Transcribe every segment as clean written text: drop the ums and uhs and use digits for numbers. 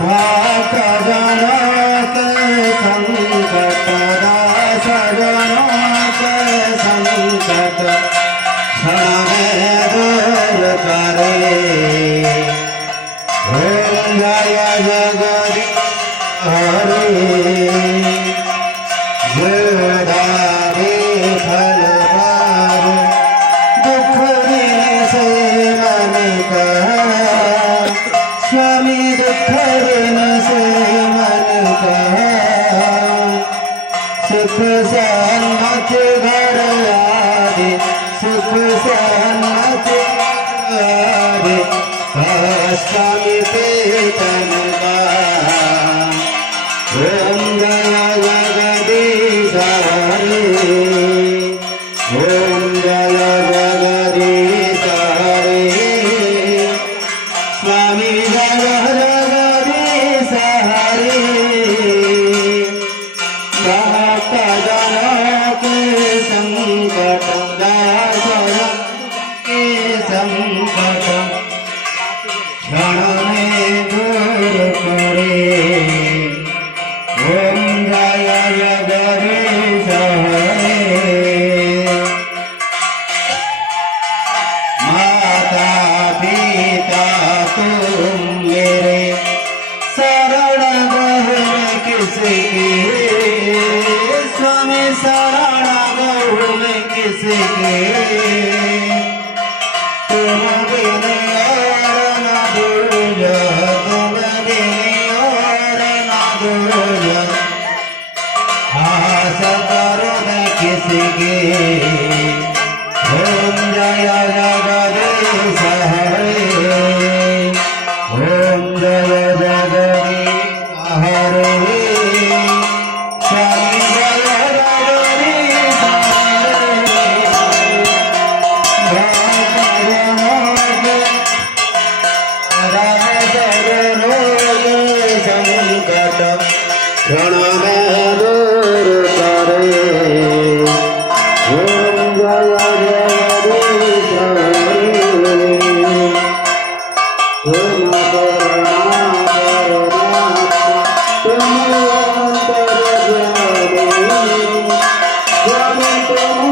भक्त जनक संकट दास जनक संकट क्षण दूर करे। ओम जय जगदीश हरे जोदारे फल पार दुख देने से मन का स्वामी दुख देने से मन का सुख सन्मति घर आदि सुख सन्मति आदि स्वामी के तन का। ओम जय जगदीश हरे ओम जय जगदीश हरे स्वामी जय जगदीश हरे। भक्त जनक संकट दास के संकट क्षण में दूर करे। ओम जय जगदीश हरे माता पिता तुम मेरे शरण गहुल किसके स्वामी शरण गहुल किसके तुम बिन और न दूजा तुम बिन और न दूजा आस करो मैं किसके। ओम जय जगदीश हरे ओम जय जगदीश हरे स्वामी जय जगदीश हरे। भक्त जनक दास जनक संकट क्षण में दूर करे। ओम जय जगदीश हरे ओम करुणा तुम अंतर्यामी स्वामी तुम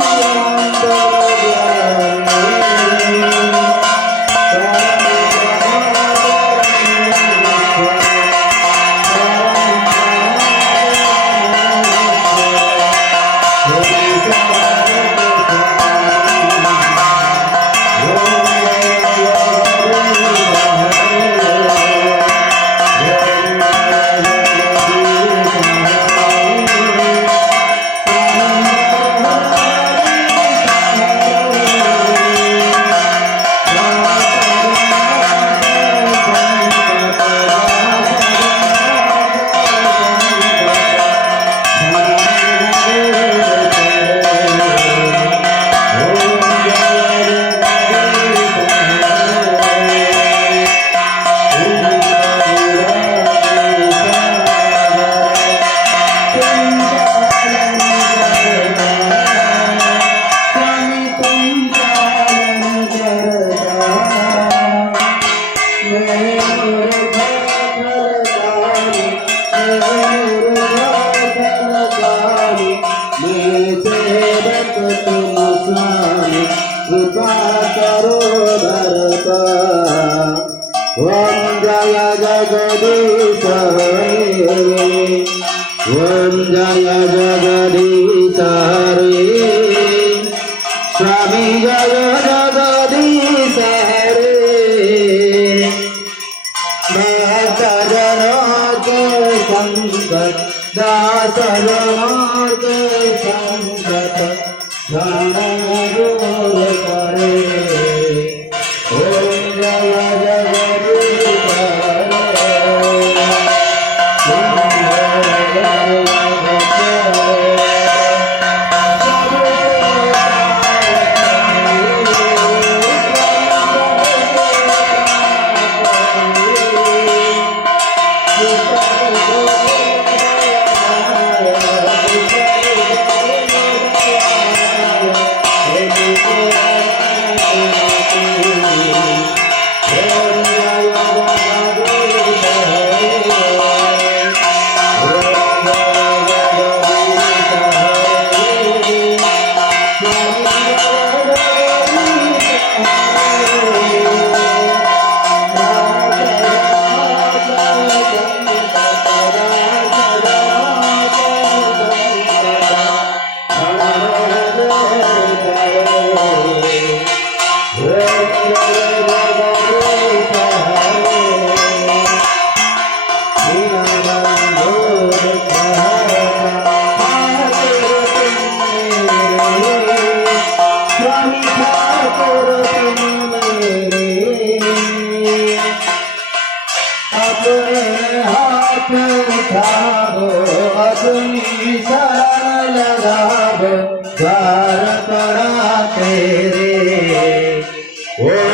कृपा करो धरता। ओम जय जगदीश हरे ओम जय जगदीश हरे स्वामी जय जगदीश हरे। भक्त जनक संकट दास जनक संकट क्षण दूर करे। ओम जय जगदीश हरे ओम जय जगदीश हरे। ও